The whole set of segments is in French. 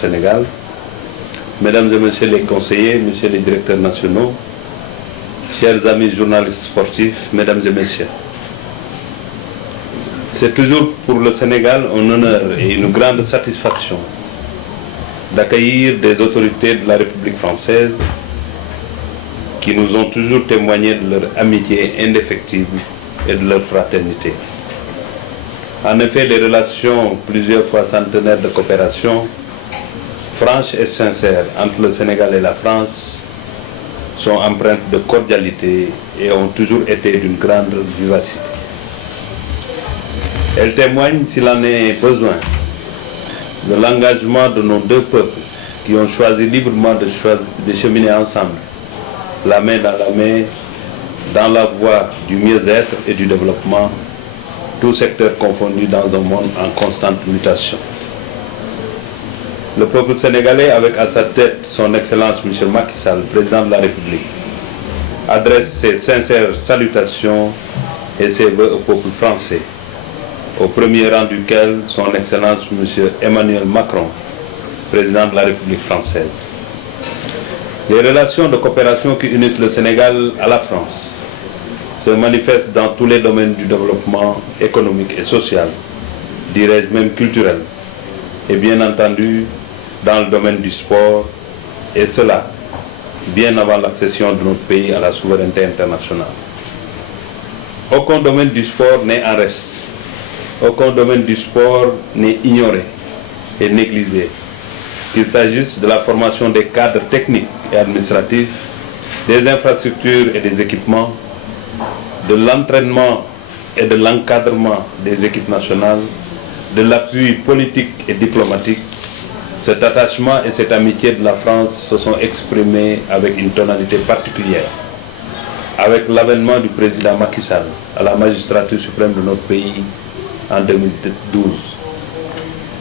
Sénégal, mesdames et messieurs les conseillers, messieurs les directeurs nationaux, chers amis journalistes sportifs, mesdames et messieurs. C'est toujours pour le Sénégal un honneur et une grande satisfaction d'accueillir des autorités de la République française qui nous ont toujours témoigné de leur amitié indéfectible et de leur fraternité. En effet, les relations plusieurs fois centenaires de coopération, franches et sincères entre le Sénégal et la France, sont empreintes de cordialité et ont toujours été d'une grande vivacité. Elles témoignent, s'il en est besoin, de l'engagement de nos deux peuples qui ont choisi librement de cheminer ensemble, la main dans la main, dans la voie du mieux-être et du développement, tous secteurs confondus dans un monde en constante mutation. Le peuple sénégalais, avec à sa tête son Excellence M. Macky Sall, président de la République, adresse ses sincères salutations et ses vœux au peuple français, au premier rang duquel son Excellence M. Emmanuel Macron, président de la République française. Les relations de coopération qui unissent le Sénégal à la France se manifestent dans tous les domaines du développement économique et social, dirais-je même culturel, et bien entendu dans le domaine du sport, et cela bien avant l'accession de notre pays à la souveraineté internationale. Aucun domaine du sport n'est en reste. Aucun domaine du sport n'est ignoré et négligé, qu'il s'agisse de la formation des cadres techniques et administratifs, des infrastructures et des équipements, de l'entraînement et de l'encadrement des équipes nationales, de l'appui politique et diplomatique. Cet attachement et cette amitié de la France se sont exprimés avec une tonalité particulière, avec l'avènement du président Macky Sall à la magistrature suprême de notre pays en 2012.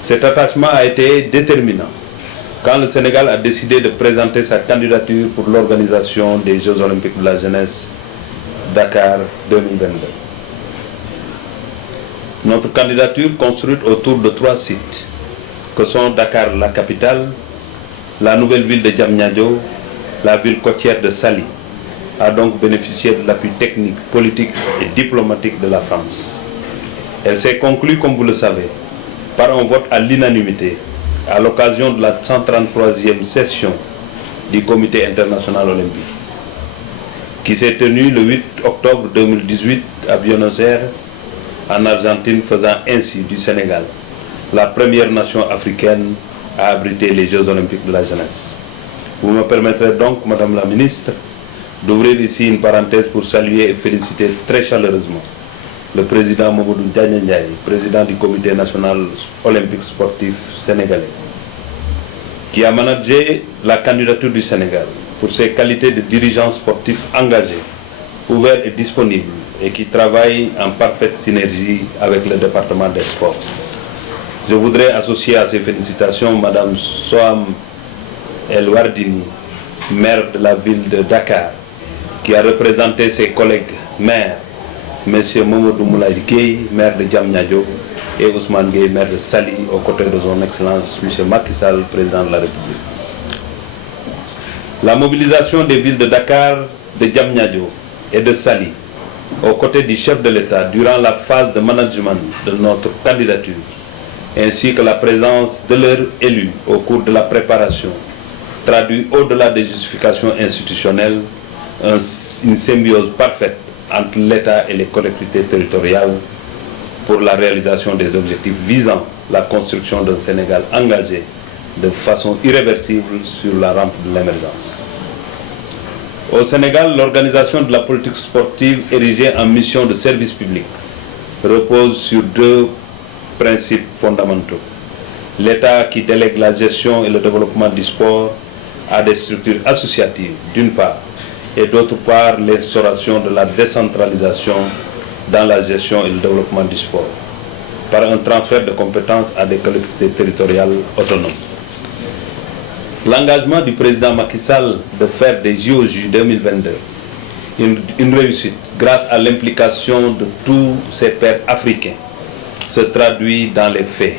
Cet attachement a été déterminant quand le Sénégal a décidé de présenter sa candidature pour l'organisation des Jeux olympiques de la jeunesse Dakar 2022. Notre candidature construite autour de 3 sites, que sont Dakar, la capitale, la nouvelle ville de Diamniadio, la ville côtière de Saly, a donc bénéficié de l'appui technique, politique et diplomatique de la France. Elle s'est conclue, comme vous le savez, par un vote à l'unanimité à l'occasion de la 133e session du Comité international olympique, qui s'est tenue le 8 octobre 2018 à Buenos Aires, en Argentine, faisant ainsi du Sénégal la première nation africaine à abriter les Jeux olympiques de la jeunesse. Vous me permettrez donc, Madame la Ministre, d'ouvrir ici une parenthèse pour saluer et féliciter très chaleureusement le président Mamadou Ndiaye, président du Comité national olympique sportif sénégalais, qui a managé la candidature du Sénégal pour ses qualités de dirigeant sportif engagé, ouvert et disponible, et qui travaille en parfaite synergie avec le département des sports. Je voudrais associer à ces félicitations Madame Soham El Wardini, maire de la ville de Dakar, qui a représenté ses collègues maires, M. Mamadou Moulaye Gueye, maire de Diamniadio, et Ousmane Gueye, maire de Saly, aux côtés de son Excellence M. Macky Sall, président de la République. La mobilisation des villes de Dakar, de Diamniadio et de Saly, aux côtés du chef de l'État durant la phase de management de notre candidature, ainsi que la présence de leurs élus au cours de la préparation, traduit au-delà des justifications institutionnelles une symbiose parfaite entre l'État et les collectivités territoriales pour la réalisation des objectifs visant la construction d'un Sénégal engagé de façon irréversible sur la rampe de l'émergence. Au Sénégal, l'organisation de la politique sportive érigée en mission de service public repose sur 2 principes fondamentaux. L'État qui délègue la gestion et le développement du sport à des structures associatives, d'une part, et d'autre part, l'instauration de la décentralisation dans la gestion et le développement du sport, par un transfert de compétences à des collectivités territoriales autonomes. L'engagement du président Macky Sall de faire des JOJ 2022 une réussite grâce à l'implication de tous ces pairs africains se traduit dans les faits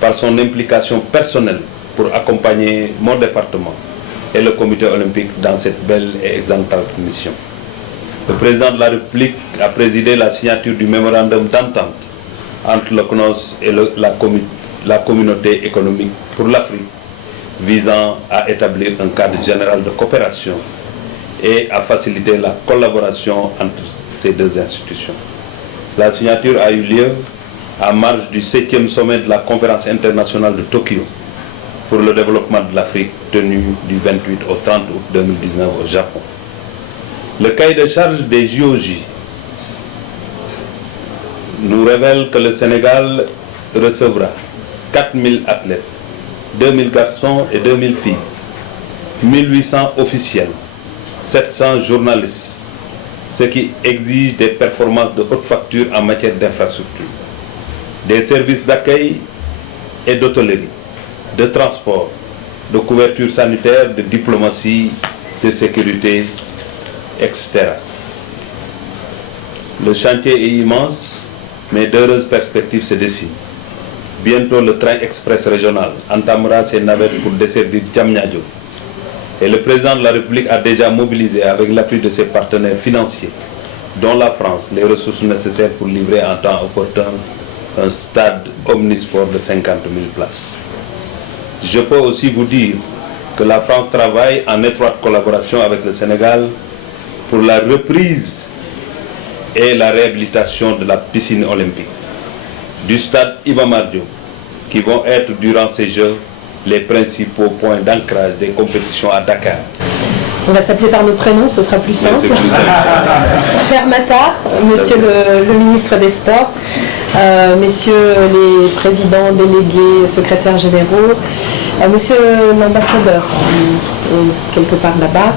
par son implication personnelle pour accompagner mon département et le comité olympique dans cette belle et exemplaire mission. Le président de la République a présidé la signature du mémorandum d'entente entre le CNOSS et la communauté économique pour l'Afrique, visant à établir un cadre général de coopération et à faciliter la collaboration entre ces deux institutions. La signature a eu lieu en marge du 7e sommet de la conférence internationale de Tokyo pour le développement de l'Afrique, tenu du 28 au 30 août 2019 au Japon. Le cahier de charge des JOJ nous révèle que le Sénégal recevra 4000 athlètes, 2000 garçons et 2000 filles, 1800 officiels, 700 journalistes, ce qui exige des performances de haute facture en matière d'infrastructure, des services d'accueil et d'hôtellerie, de transport, de couverture sanitaire, de diplomatie, de sécurité, etc. Le chantier est immense, mais d'heureuses perspectives se dessinent. Bientôt, le train express régional entamera ses navettes pour desservir Diamniadio. Et le président de la République a déjà mobilisé, avec l'appui de ses partenaires financiers, dont la France, les ressources nécessaires pour livrer en temps opportun un stade omnisport de 50 000 places. Je peux aussi vous dire que la France travaille en étroite collaboration avec le Sénégal pour la reprise et la réhabilitation de la piscine olympique, du stade Iba Mar Diop, qui vont être durant ces Jeux les principaux points d'ancrage des compétitions à Dakar. On va s'appeler par nos prénoms, ce sera plus simple. Cher Matar, monsieur le ministre des Sports, messieurs les présidents, délégués, secrétaires généraux, monsieur l'ambassadeur, quelque part là-bas,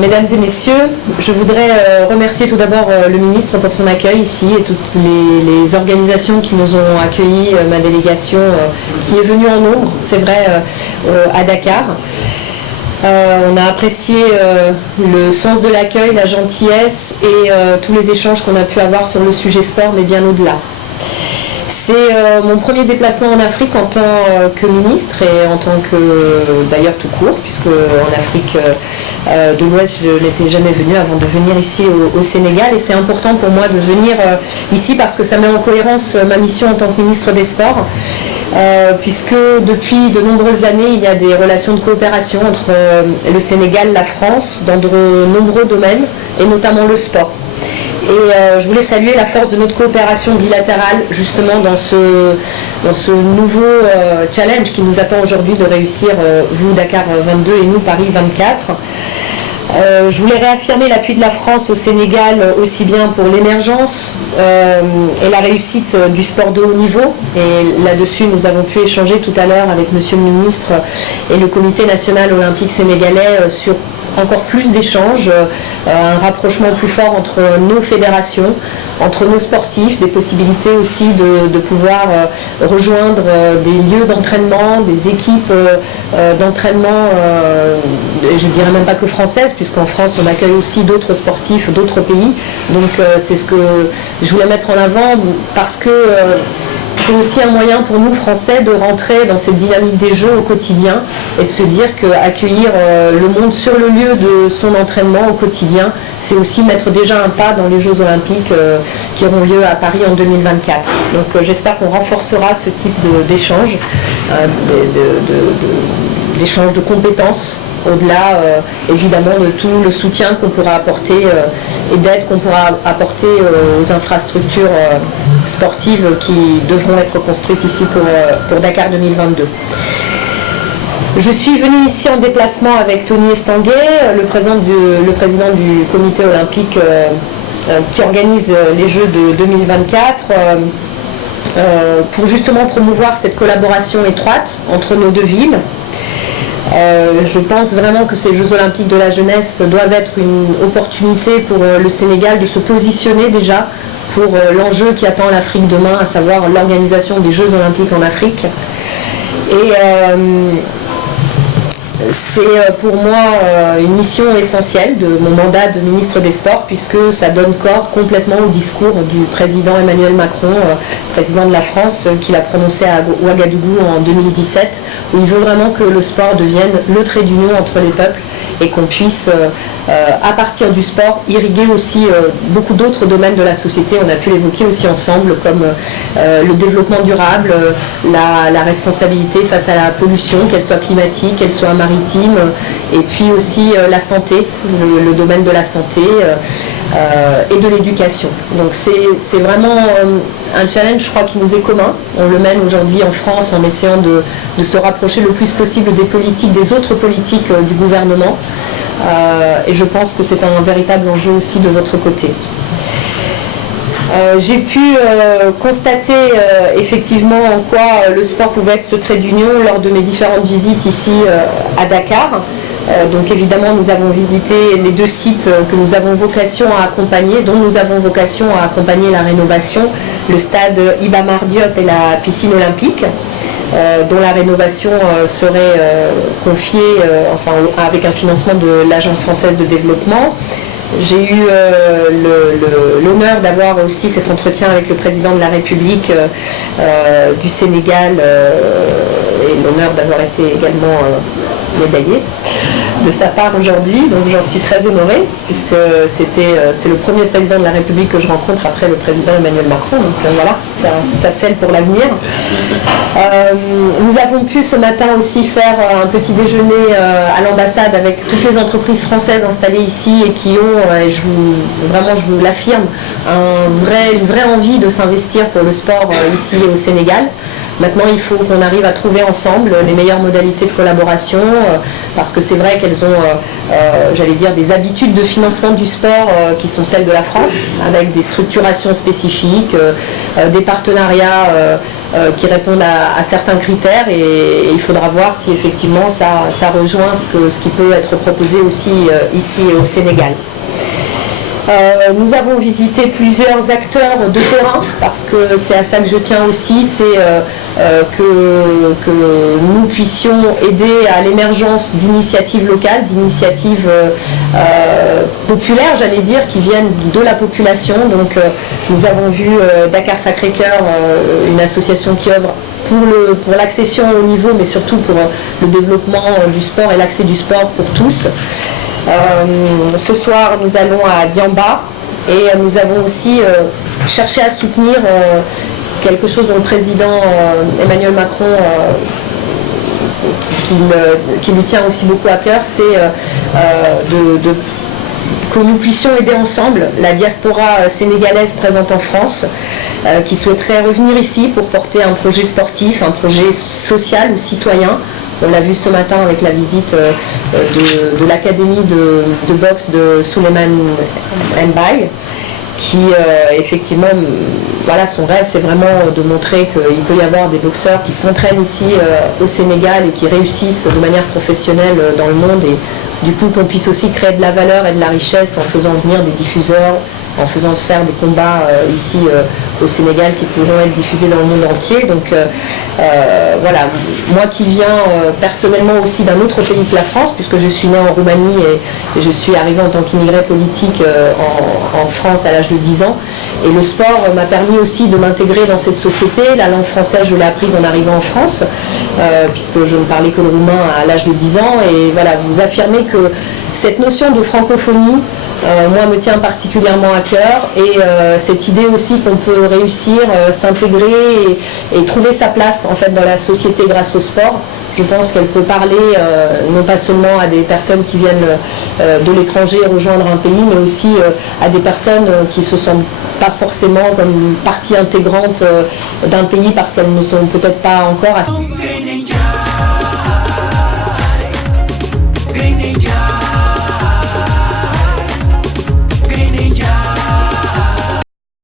mesdames et messieurs, je voudrais remercier tout d'abord le ministre pour son accueil ici et toutes les organisations qui nous ont accueillis, ma délégation qui est venue en nombre, c'est vrai, à Dakar. On a apprécié le sens de l'accueil, la gentillesse et tous les échanges qu'on a pu avoir sur le sujet sport, mais bien au-delà. C'est mon premier déplacement en Afrique en tant que ministre et en tant que, d'ailleurs tout court, puisque en Afrique de l'Ouest, je n'étais jamais venue avant de venir ici au Sénégal. Et c'est important pour moi de venir ici parce que ça met en cohérence ma mission en tant que ministre des Sports. Puisque depuis de nombreuses années, il y a des relations de coopération entre le Sénégal et la France dans de nombreux domaines, et notamment le sport. Et je voulais saluer la force de notre coopération bilatérale justement dans ce nouveau challenge qui nous attend aujourd'hui de réussir, vous Dakar 22 et nous Paris 24. Je voulais réaffirmer l'appui de la France au Sénégal aussi bien pour l'émergence et la réussite du sport de haut niveau. Et là-dessus, nous avons pu échanger tout à l'heure avec Monsieur le ministre et le Comité national olympique sénégalais sur encore plus d'échanges, un rapprochement plus fort entre nos fédérations, entre nos sportifs, des possibilités aussi de pouvoir rejoindre des lieux d'entraînement, des équipes d'entraînement, je ne dirais même pas que françaises, puisqu'en France on accueille aussi d'autres sportifs, d'autres pays. Donc c'est ce que je voulais mettre en avant parce que c'est aussi un moyen pour nous Français de rentrer dans cette dynamique des Jeux au quotidien et de se dire qu'accueillir le monde sur le lieu de son entraînement au quotidien, c'est aussi mettre déjà un pas dans les Jeux Olympiques qui auront lieu à Paris en 2024. Donc j'espère qu'on renforcera ce type d'échange, d'échange de compétences, au-delà évidemment de tout le soutien qu'on pourra apporter et d'aide qu'on pourra apporter aux infrastructures sportives qui devront être construites ici pour Dakar 2022. Je suis venue ici en déplacement avec Tony Estanguet, le président du comité olympique qui organise les Jeux de 2024, pour justement promouvoir cette collaboration étroite entre nos deux villes. Je pense vraiment que ces Jeux Olympiques de la jeunesse doivent être une opportunité pour le Sénégal de se positionner déjà pour l'enjeu qui attend l'Afrique demain, à savoir l'organisation des Jeux Olympiques en Afrique. Et C'est pour moi une mission essentielle de mon mandat de ministre des Sports, puisque ça donne corps complètement au discours du président Emmanuel Macron, président de la France, qu'il a prononcé à Ouagadougou en 2017, où il veut vraiment que le sport devienne le trait d'union entre les peuples et qu'on puisse, à partir du sport, irriguer aussi beaucoup d'autres domaines de la société. On a pu l'évoquer aussi ensemble, comme le développement durable, la responsabilité face à la pollution, qu'elle soit climatique, qu'elle soit maritime, et puis aussi la santé, le domaine de la santé et de l'éducation. Donc c'est vraiment un challenge, je crois, qui nous est commun. On le mène aujourd'hui en France en essayant de se rapprocher le plus possible des politiques, des autres politiques du gouvernement. Et je pense que c'est un véritable enjeu aussi de votre côté. J'ai pu constater effectivement en quoi le sport pouvait être ce trait d'union lors de mes différentes visites ici à Dakar. Donc évidemment, nous avons visité les 2 sites que nous avons vocation à accompagner, dont nous avons vocation à accompagner la rénovation, le stade Iba Mar Diop et la piscine olympique, dont la rénovation serait confiée avec un financement de l'Agence française de développement. J'ai eu l'honneur d'avoir aussi cet entretien avec le président de la République du Sénégal et l'honneur d'avoir été également médaillé de sa part aujourd'hui, donc j'en suis très honorée, puisque c'est le premier président de la République que je rencontre après le président Emmanuel Macron, donc voilà, ça scelle pour l'avenir. Nous avons pu ce matin aussi faire un petit déjeuner à l'ambassade avec toutes les entreprises françaises installées ici et qui ont, et je vous l'affirme, une vraie envie de s'investir pour le sport ici au Sénégal. Maintenant, il faut qu'on arrive à trouver ensemble les meilleures modalités de collaboration, parce que c'est vrai qu'elles ont, des habitudes de financement du sport qui sont celles de la France, avec des structurations spécifiques, des partenariats qui répondent à certains critères, et il faudra voir si effectivement ça rejoint ce qui peut être proposé aussi ici au Sénégal. Nous avons visité plusieurs acteurs de terrain, parce que c'est à ça que je tiens aussi, c'est que nous puissions aider à l'émergence d'initiatives locales, d'initiatives populaires, j'allais dire, qui viennent de la population. Donc nous avons vu Dakar Sacré-Cœur, une association qui œuvre pour l'accession au niveau, mais surtout pour le développement du sport et l'accès du sport pour tous. Ce soir, nous allons à Diamba et nous avons aussi cherché à soutenir quelque chose dont le président Emmanuel Macron, qui lui tient aussi beaucoup à cœur, c'est que nous puissions aider ensemble la diaspora sénégalaise présente en France, qui souhaiterait revenir ici pour porter un projet sportif, un projet social ou citoyen. On l'a vu ce matin avec la visite de l'académie de boxe de Souleymane Mbaye, qui effectivement, voilà, son rêve c'est vraiment de montrer qu'il peut y avoir des boxeurs qui s'entraînent ici au Sénégal et qui réussissent de manière professionnelle dans le monde, et du coup qu'on puisse aussi créer de la valeur et de la richesse en faisant venir des diffuseurs, en faisant faire des combats ici au Sénégal qui pourront être diffusés dans le monde entier. Donc voilà, moi qui viens personnellement aussi d'un autre pays que la France, puisque je suis née en Roumanie et je suis arrivée en tant qu'immigrée politique en France à l'âge de 10 ans. Et le sport m'a permis aussi de m'intégrer dans cette société. La langue française, je l'ai apprise en arrivant en France, puisque je ne parlais que le roumain à l'âge de 10 ans. Et voilà, vous affirmez que cette notion de francophonie, moi, me tient particulièrement à cœur, et cette idée aussi qu'on peut réussir, s'intégrer et trouver sa place en fait dans la société grâce au sport. Je pense qu'elle peut parler non pas seulement à des personnes qui viennent de l'étranger rejoindre un pays, mais aussi à des personnes qui ne se sentent pas forcément comme partie intégrante d'un pays parce qu'elles ne sont peut-être pas encore assez...